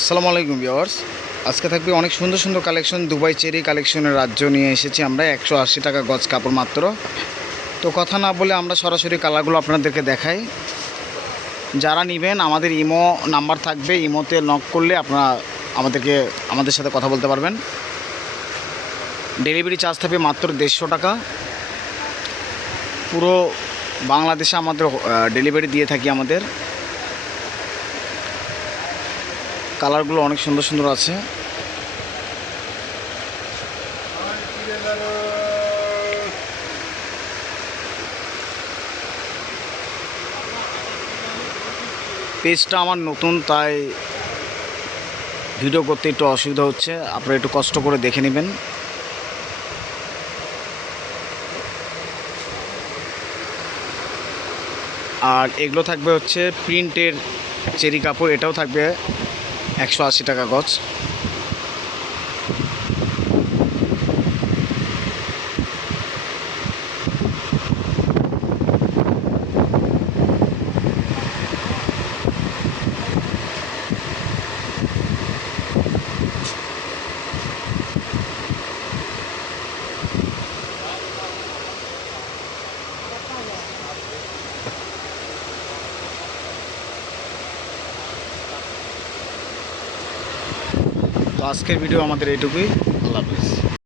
আসসালামু আলাইকুম ভিউয়ার্স। আজকে থাকবে অনেক সুন্দর সুন্দর কালেকশন। দুবাই চেরি কালেকশনের রাজ্য নিয়ে এসেছি আমরা। 180 টাকা গজ কাপড় মাত্র। তো কথা না বলে আমরা সরাসরি কালারগুলো আপনাদেরকে দেখাই। যারা নেবেন আমাদের ইমো নাম্বার থাকবে, ইমোতে নক করলে আপনারা আমাদের সাথে কথা বলতে পারবেন। ডেলিভারি চার্জ থাকবে মাত্র 150 টাকা। পুরো বাংলাদেশে আমাদের ডেলিভারি দিয়ে থাকি। আমাদের কালারগুলো অনেক সুন্দর সুন্দর আছে। পেজটা আমার নতুন, তাই ভিডিও করতে একটু অসুবিধা হচ্ছে, আপনারা একটু কষ্ট করে দেখে নেবেন। আর এগুলো থাকবে হচ্ছে প্রিন্টের চেরি কাপড়, এটাও থাকবে 180 টাকা গজ। তো আজকের ভিডিও আমাদের এইটুকুই। আল্লাহ হাফেজ।